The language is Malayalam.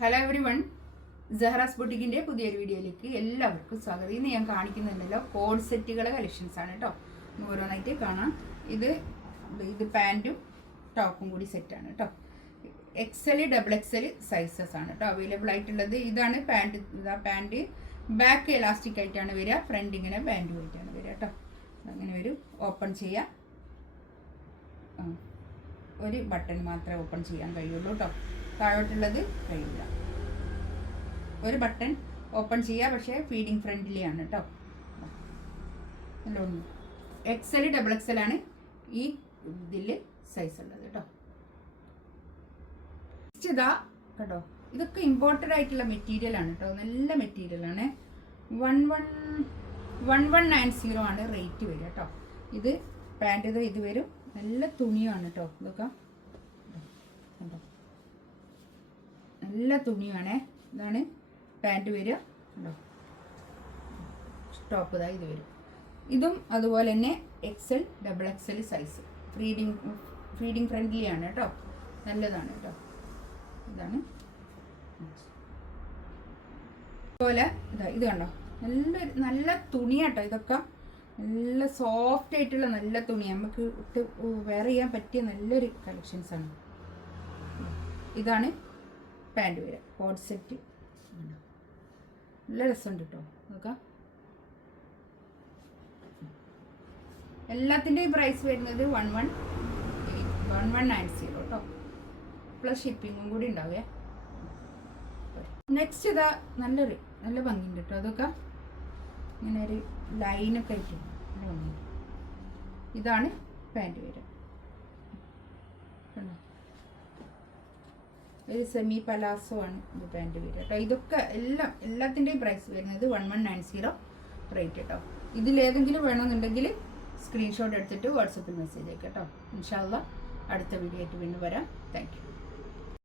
ഹലോ എവറി വൺ ജഹറാസ് ബുട്ടിക്കിന്റെ പുതിയൊരു വീഡിയോയിലേക്ക് എല്ലാവർക്കും സ്വാഗതം. ഇന്ന് ഞാൻ കാണിക്കുന്നുണ്ടല്ലോ കോഡ് സെറ്റുകളെ കളക്ഷൻസ് ആണ് കേട്ടോ ഓരോന്നായിട്ട് കാണാം. ഇത് ഇത് പാന്റും ടോപ്പും കൂടി സെറ്റാണ് കേട്ടോ എക്സൽ ഡബിൾ എക്സൽ സൈസസ് ആണ് കേട്ടോ അവൈലബിൾ ആയിട്ടുള്ളത്. ഇതാണ് പാന്റ് ഇതാ പാന്റ് ബാക്ക് എലാസ്റ്റിക് ആയിട്ടാണ് വരിക. ഫ്രണ്ട് ഇങ്ങനെ ബാൻഡും ആയിട്ടാണ് വരിക കേട്ടോ അങ്ങനെ വരും ഓപ്പൺ ചെയ്യാം. ഒരു ബട്ടൺ മാത്രമേ ഓപ്പൺ ചെയ്യാൻ കഴിയുള്ളൂ കേട്ടോ താഴോട്ടുള്ളത് കഴിയില്ല ഒരു ബട്ടൺ ഓപ്പൺ ചെയ്യുക പക്ഷേ ഫീഡിങ് ഫ്രണ്ട്ലി ആണ് കേട്ടോ എക്സ് എക്സൽ ഡബിൾ എക്സൽ ആണ് ഈ ഇതിൽ സൈസ് ഉള്ളത് കേട്ടോ ഇതാ കേട്ടോ ഇതൊക്കെ ഇമ്പോർട്ടഡ് ആയിട്ടുള്ള മെറ്റീരിയൽ ആണ് കേട്ടോ നല്ല മെറ്റീരിയൽ ആണ്. One one one one nine zero ആണ് റേറ്റ് വരിക കേട്ടോ ഇത് പാന്റ് ഇത് വരും. നല്ല തുണിയാണ് കേട്ടോ ഇതൊക്കെ. കണ്ടോ? നല്ല തുണിയാണേ. ഇതാണ് പാന്റ് വരിക കണ്ടോ? ടോപ്പ് ഇതാ ഇത് വരും. ഇതും അതുപോലെ തന്നെ XL double XL size feeding feeding friendly ആണ് കേട്ടോ നല്ലതാണ് കേട്ടോ ഇതാണ്. അതുപോലെ ഇതാ ഇത് കണ്ടോ? നല്ല നല്ല തുണിയാട്ടോ ഇതൊക്കെ. നല്ല സോഫ്റ്റ് ആയിട്ടുള്ള നല്ല തുണി നമുക്ക് ഇട്ട് വെയർ ചെയ്യാൻ പറ്റിയ നല്ലൊരു കളക്ഷൻസാണ് ഇതാണ് പാന്റ് വരിക കോഡ് സെറ്റ്. നല്ല രസമുണ്ട് കേട്ടോ നോക്കാം. എല്ലാത്തിന്റെയും പ്രൈസ് വരുന്നത് one one one one nine zero കേട്ടോ പ്ലസ് ഷിപ്പിങ്ങും കൂടി ഉണ്ടാവേ. നെക്സ്റ്റ് ഇതാ നല്ലൊരു നല്ല ഭംഗിയുണ്ട് കേട്ടോ അതൊക്കെ ഇങ്ങനെ ഒരു ലൈനൊക്കെ ആയിട്ട് നല്ല ഭംഗിയുണ്ട്. ഇതാണ് പാന്റ് വരിക കണ്ടോ ഒരു സെമി പലാസോ ആണ് ഇത് പാന്റ് വരിക കേട്ടോ. ഇതൊക്കെ എല്ലാം എല്ലാത്തിന്റെയും പ്രൈസ് വരുന്നത് one one nine zero rate കേട്ടോ. ഇതിലേതെങ്കിലും വേണമെന്നുണ്ടെങ്കിൽ സ്ക്രീൻഷോട്ട് എടുത്തിട്ട് വാട്സപ്പിൽ മെസ്സേജ് അയക്കാം കേട്ടോ. ഇൻഷാല്ല അടുത്ത വീഡിയോ ആയിട്ട് വീണ്ടും വരാം. താങ്ക്